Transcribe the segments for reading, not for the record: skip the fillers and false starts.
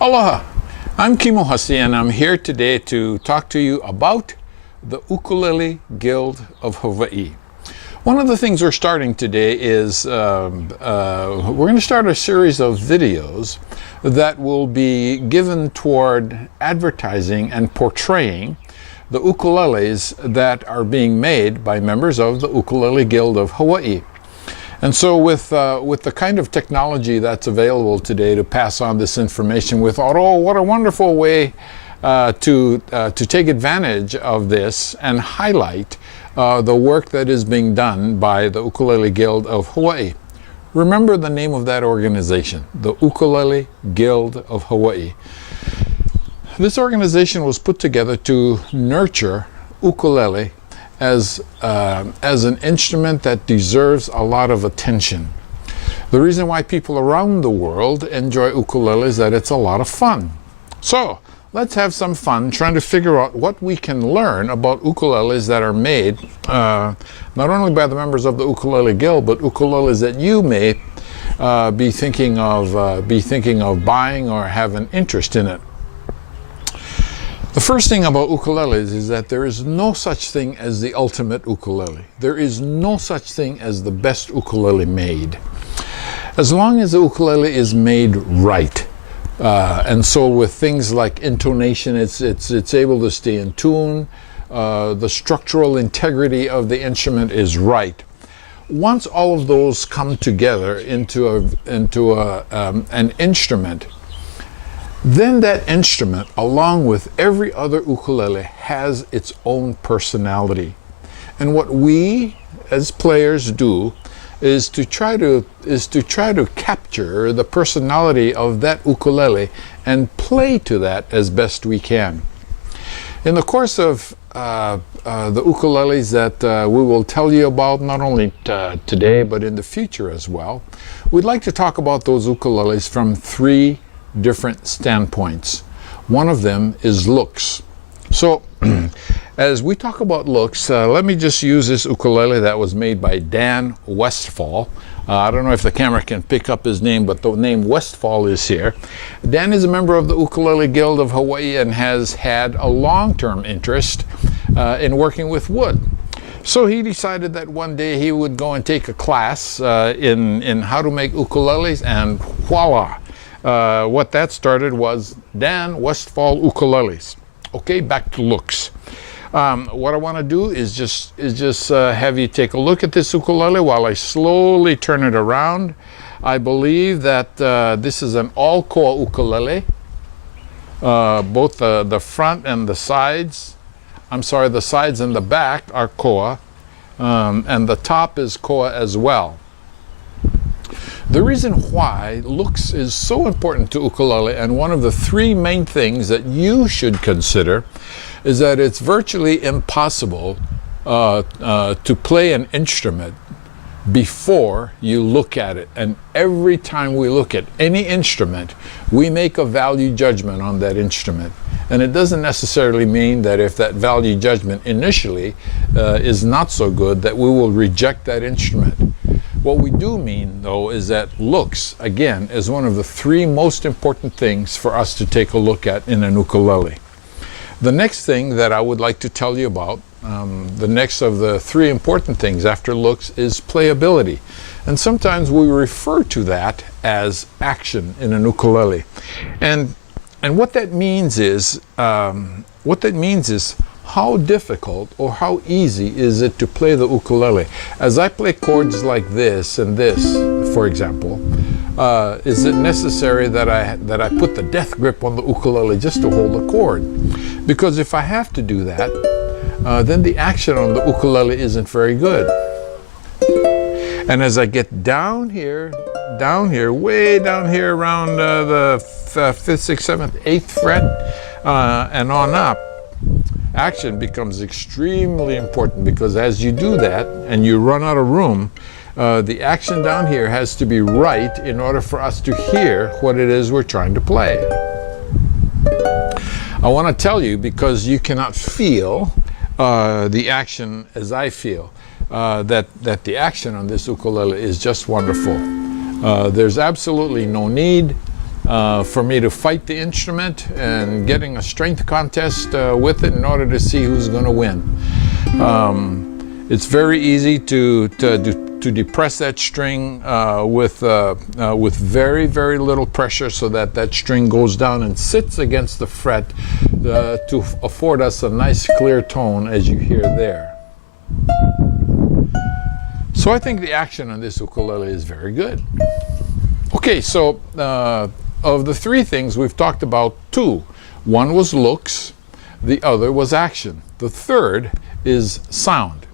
Aloha, I'm Kimo Hussey and I'm here today to talk to you about the Ukulele Guild of Hawaii. One of the things we're starting today is we're going to start a series of videos that will be given toward advertising and portraying the ukuleles that are being made by members of the Ukulele Guild of Hawaii. And so with the kind of technology that's available today to pass on this information, we thought, oh, what a wonderful way to take advantage of this and highlight the work that is being done by the Ukulele Guild of Hawaii. Remember the name of that organization, the Ukulele Guild of Hawaii. This organization was put together to nurture ukulele as an instrument that deserves a lot of attention. The reason why people around the world enjoy ukulele is that it's a lot of fun. So let's have some fun trying to figure out what we can learn about ukuleles that are made not only by the members of the Ukulele Guild, but ukuleles that you may be thinking of buying or have an interest in it. The first thing about ukuleles is that there is no such thing as the ultimate ukulele. There is no such thing as the best ukulele made. As long as the ukulele is made right, and so with things like intonation, it's able to stay in tune, the structural integrity of the instrument is right. Once all of those come together into an instrument, then that instrument, along with every other ukulele, has its own personality. And what we as players do is to try to capture the personality of that ukulele and play to that as best we can. In the course of the ukuleles that we will tell you about, not only today but in the future as well, we'd like to talk about those ukuleles from three different standpoints. One of them is looks. So as we talk about looks, let me just use this ukulele that was made by Dan Westfall. I don't know if the camera can pick up his name, but the name Westfall is here. Dan is a member of the Ukulele Guild of Hawaii and has had a long-term interest in working with wood. So he decided that one day he would go and take a class in how to make ukuleles, and voila! What that started was Dan Westfall ukuleles. Okay, back to looks. What I want to do is just have you take a look at this ukulele while I slowly turn it around. I believe that this is an all-koa ukulele. Both the front and the sides, the sides and the back are koa, and the top is koa as well. The reason why looks is so important to ukulele, and one of the three main things that you should consider, is that it's virtually impossible to play an instrument before you look at it. And every time we look at any instrument, we make a value judgment on that instrument. And it doesn't necessarily mean that if that value judgment initially is not so good, that we will reject that instrument. What we do mean, though, is that looks, again, is one of the three most important things for us to take a look at in an ukulele. The next thing that I would like to tell you about, the next of the three important things after looks, is playability. And sometimes we refer to that as action in an ukulele. And what that means is, how difficult or how easy is it to play the ukulele? As I play chords like this and this, for example, is it necessary that I put the death grip on the ukulele just to hold a chord? Because if I have to do that, then the action on the ukulele isn't very good. And as I get down here, way down here around the 5th, 6th, 7th, 8th fret and on up, action becomes extremely important, because as you do that and you run out of room, the action down here has to be right in order for us to hear what it is we're trying to play. I want to tell you, because you cannot feel the action as I feel, that the action on this ukulele is just wonderful. There's absolutely no need for me to fight the instrument and getting a strength contest with it in order to see who's going to win. It's very easy to depress that string with very, very little pressure, so that that string goes down and sits against the fret to afford us a nice clear tone, as you hear there. So I think the action on this ukulele is very good. Okay, so of the three things, we've talked about two. One was looks, the other was action. The third is sound.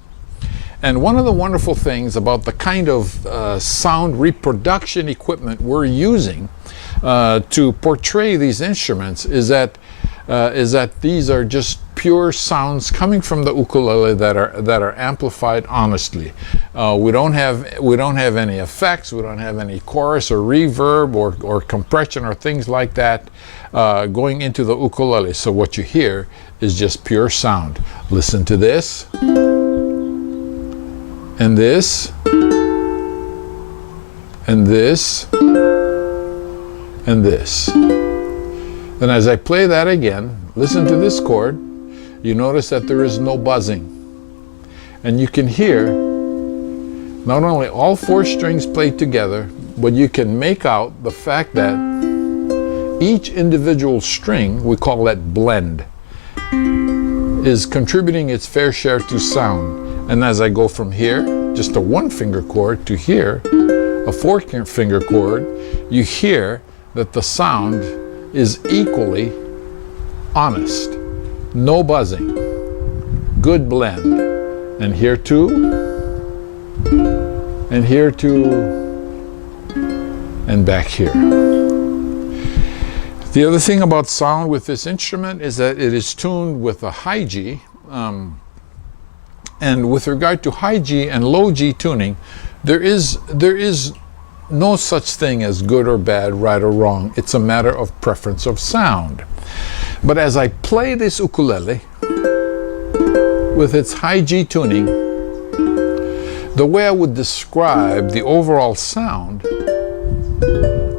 And one of the wonderful things about the kind of sound reproduction equipment we're using to portray these instruments is that these are just pure sounds coming from the ukulele that are amplified honestly. We don't have any effects. We don't have any chorus or reverb or compression or things like that going into the ukulele. So what you hear is just pure sound. Listen to this. And this, and this, and this. And as I play that again, listen to this chord, you notice that there is no buzzing. And you can hear not only all four strings played together, but you can make out the fact that each individual string, we call that blend, is contributing its fair share to sound. And as I go from here, just a one finger chord, to here, a four finger chord, you hear that the sound is equally honest. No buzzing. Good blend. And here too. And here too. And back here. The other thing about sound with this instrument is that it is tuned with a high G. And with regard to high G and low G tuning, there is no such thing as good or bad, right or wrong. It's a matter of preference of sound. But as I play this ukulele with its high G tuning, the way I would describe the overall sound,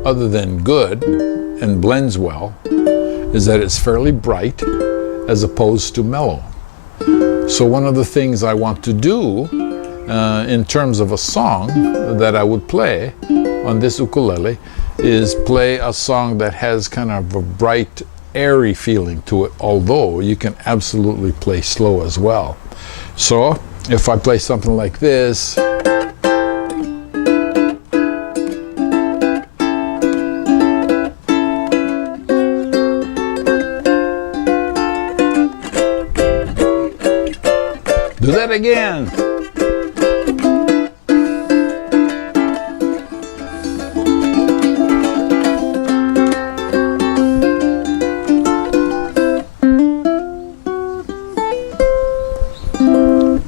other than good and blends well, is that it's fairly bright as opposed to mellow. So one of the things I want to do in terms of a song that I would play on this ukulele is play a song that has kind of a bright, airy feeling to it, although you can absolutely play slow as well. So if I play something like this, do that again.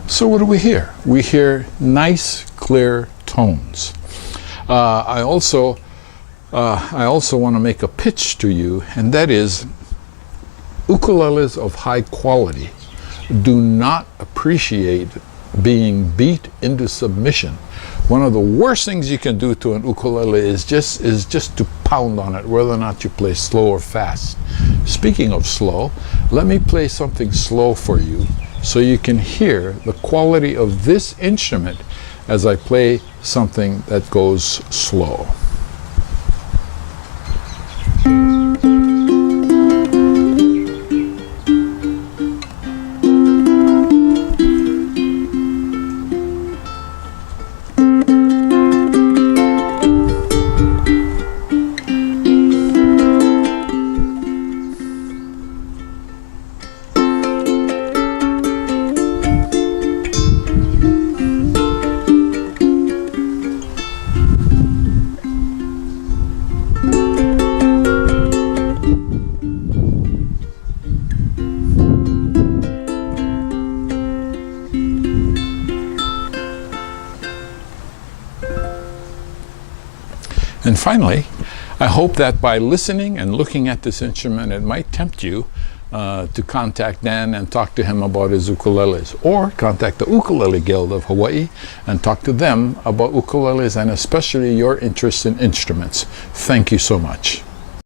So what do we hear? We hear nice, clear tones. I also want to make a pitch to you, and that is ukuleles of high quality do not appreciate being beat into submission. One of the worst things you can do to an ukulele is just to pound on it, whether or not you play slow or fast. Speaking of slow, let me play something slow for you so you can hear the quality of this instrument as I play something that goes slow. And finally, I hope that by listening and looking at this instrument, it might tempt you to contact Dan and talk to him about his ukuleles, or contact the Ukulele Guild of Hawaii and talk to them about ukuleles and especially your interest in instruments. Thank you so much.